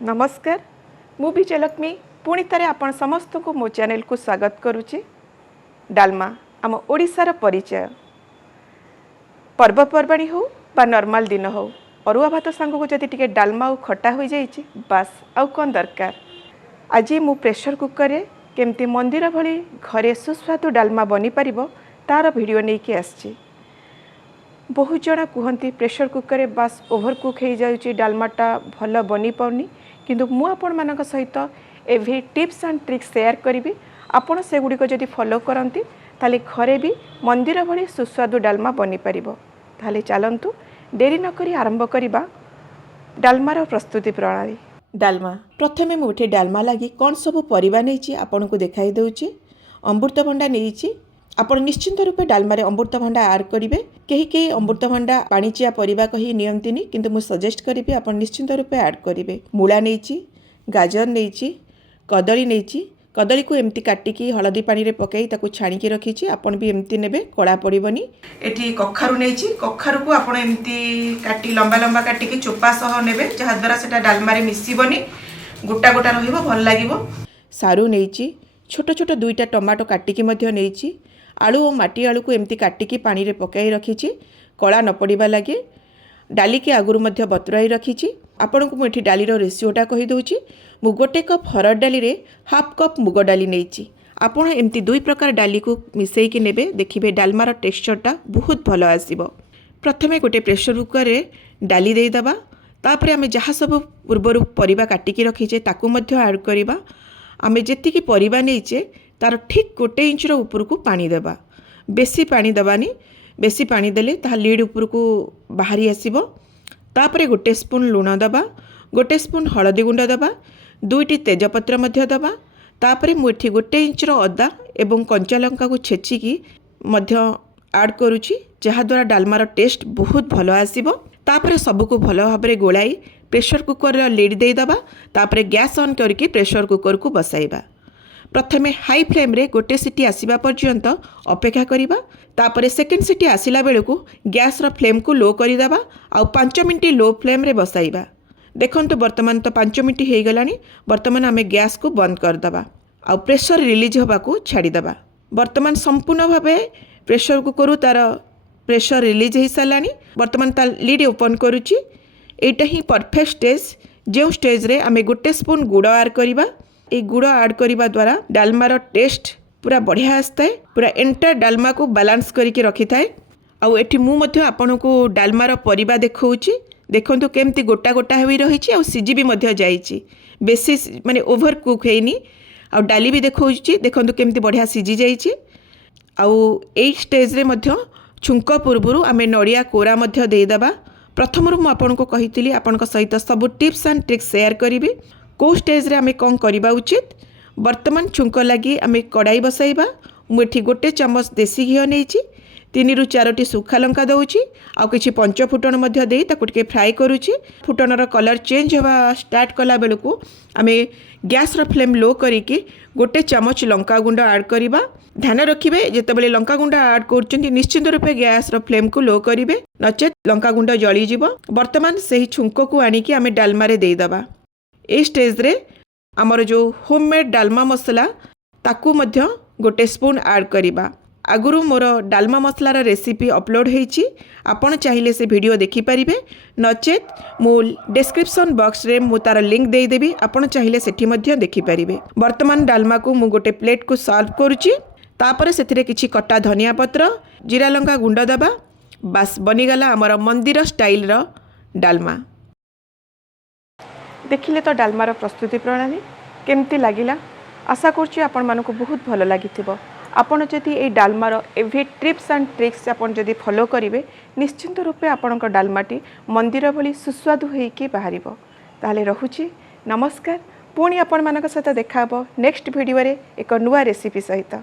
नमस्कार मु विजयलक्ष्मी पुणी थे आपण समस्त को मो चैनल को स्वागत करुच्ची। डालमा आम ओडिशार परिचय पर्वपर्वाणी हो बा नॉर्मल दिन हो अरुआ भात सांग को जदि टिके डालमा और खटा हो जाइए बास आउ कौन दरकार। आज मु प्रेशर कुकर रे केमती मंदिर भली घरे सुस्वादु डालमा बनी पारिबो तार वीडियो नहीं कि आछि। बहुत जना कहती प्रेशर कुकर बास ओभर कुक हो जाउची डालमाटा भल बनी पाउनी किंतु मु आपण मानक सहित एभि टिप्स एंड ट्रिक्स शेयर करी आपण से गुडी को जदि फॉलो करंती ताले घरे भी मंदिर भली सुस्वादु डालमा बनी पारिबो। ताले चलंतु देरी न करी आरंभ करिबा डालमार प्रस्तुति प्रणाली। डालमा प्रथमे मुठे डालमा लगी कौन सब परिबा नैची आपण को देखाई दउची। अमृतभंडा नैची आपण निश्चिंत रूपे डालमारे अमृतभंडा आड करेंगे। कहीं अमृतभंडा पाणिचिया परिबा कही नियंतिनी किंतु मु सजेस्ट करी आपण निश्चिंत रूपे आड करेंगे। मूला नैची, गाजर नैची, कदली नैची। कदली को एमती काटिकी हलदी पानी रे पकई ताकू छाणीकी रखी आपण भी एमती नेबे कड़ा पड़िबनी। एठी कखारु नैची, कखारु को आपण एमती काटी लंबा लंबा काटिकी चोपा सह नेबे जहा द्वारा सेटा डालमा रे मिसिबनी गोटा गोटा रहिबो भल लागिबो। सारू नैची, छोट छोट दुईटा टमाटो काटिकी मध्य नैची। आलू और माटी आलू को एमती काटिकी पानी रे पकाई रखी कला न पड़ा लगे। डाली के आगुरी मध्य बतुराई रखी आपण को मुझे डालीर रेसीओटा कहीदे। मु गोटे कप हरड़ डाली रे हाफ कप मुग डाली नहीं। आपण एमती दुई प्रकार डाली को मिसेकी नेबे देखिबे डालमार टेक्सचरटा बहुत भल आसीबो। प्रथमे गोटे प्रेशर कुकर रे डाली दे दबा तापरे आमे जहाँ सब पूर्वर परिबा काटिकी रखीचे ताकू मध्य ऐड करिबा। आमे जेतिकी परिबा नैचे तार ठीक गोटे इंचर ऊपर को पानी देबा। बेसी पानी दबानी, बेसी पानी देले ता लीड ऊपर को बाहरी आसीबो। तापरे गोटे स्पून लूण दबा, गोटे स्पून हलदी गुंड दबा, दुईटी तेजपत्र मध्य दबा। तापरे मुठी गोटे इंचर अदा एवं कंचा लंका को छेचिकी मध्य ऐड करूची जहा द्वारा डालमार टेस्ट बहुत भल आसीबो। तापरे सबको भल भाबरे गोलाई प्रेशर कुकर रा लीड दे दबा। तापरे गैस ऑन करके प्रेशर कुकर को बसाइबा। प्रथमे हाई फ्लेम रे गोटे सीटी आसीबा पर्यंत अपेक्षा करिबा। तापरे सेकेंड सीटी आसिला बेलू गैस रो फ्लेम को लो कर देबा आ 5 मिनट लो फ्लेम रे बसाइबा। देखंतु वर्तमान तो 5 मिनट हो गलानी। वर्तमान आमे गैस को बंद कर दबा आ प्रेशर रिलीज होबा को छाड़ी दबा। वर्तमान संपूर्ण भावे प्रेशर कुकर तार प्रेशर रिलीज हो सारानी। वर्तमान तार लीड ओपन करूची। एटा ही परफेक्ट स्टेज जो स्टेज रे आमे गोटे स्पून गुड़ ऐड करिबा। ए गुड़ ऐड करने द्वारा डालमार टेस्ट पूरा बढ़िया आसता है। पूरा एंटायर डालमा को बालांस करके रखी थाए। आउ एठी मु मध्य आपन को डालमार परिबा देखौची। देखंतु केमती गोटा गोटा होई रहिची आ सिजी भी मध्य जाईची। बेसी माने ओवर कुक हेनी। आ डाली भी देखौची। देखंतु केमती बढ़िया सिजी जाईची। आउ ए स्टेज रे मध्य छुंक पूर्वरु आमे नड़िया कोरा मध्य दे दबा। प्रथमरु मु आपन को कहितली आपन को सहित सब टिप्स एंड ट्रिक्स शेयर करिवि को स्टेज रे आमे कौन करवा उचित। वर्तमान छुंक लगी आमे कड़ाई बसाइबा। मुठी गोटे चमच देसी घी नहीं 3 ରୁ 4टी सुखा लंका दउची आ किछि पंच फुटण मध्य देई ताकु टिके फ्राई करूची। फुटणर कलर चेंज होगा स्टार्ट कला बेलू आमे गैस रो फ्लेम लो करिकी गोटे चमच लंका गुंड ऐड करिबा। ध्यान रखिबे जेतेबेले लंका गुंड ऐड करचंती निश्चित रूपे गैस रो फ्लेम को लो करिवे नचेत लंका गुंड जली जिवो। वर्तमान सही छुंक को आनिकी आमे डालमा रे देई दबा। ए स्टेज रे आमर जो होममेड डालमा मसला ताकू मध्य गोटे स्पून ऐड करिबा। आगुरु मोर डालमा मसलार रेसिपी अपलोड होईची। आपण चाहिए से वीडियो देखि परिबे नचेत मु डिस्क्रिप्शन बॉक्स रे मु तार लिंक दे देबी। आपण चाहिए सेठी मध्य देखि परिबे। वर्तमान डालमा को मु गोटे प्लेट को सर्व करूची। तापर सेथिरे किछि कटा धनिया पत्र, जीरा लंका गुंड दबा। बास बनीगला आमर मंदिर स्टाइल रो डालमा। देखिले तो डालमार प्रस्तुति प्रणाली केमती लागिला। आशा करछि आपण मानको बहुत भल लागिथिबो। आपण जदि ए डालमार एभि टिप्स एंड ट्रिक्स आपण जदि फॉलो करिवे निश्चिंत रूपे आपणक डालमाटी मंदिर भली सुस्वादु होइकी बाहरिबो। ताले रहुछि नमस्कार। पुणी आपण मानक सहित देखा हबो नेक्स्ट वीडियो रे एक नुवा रेसिपी सहित।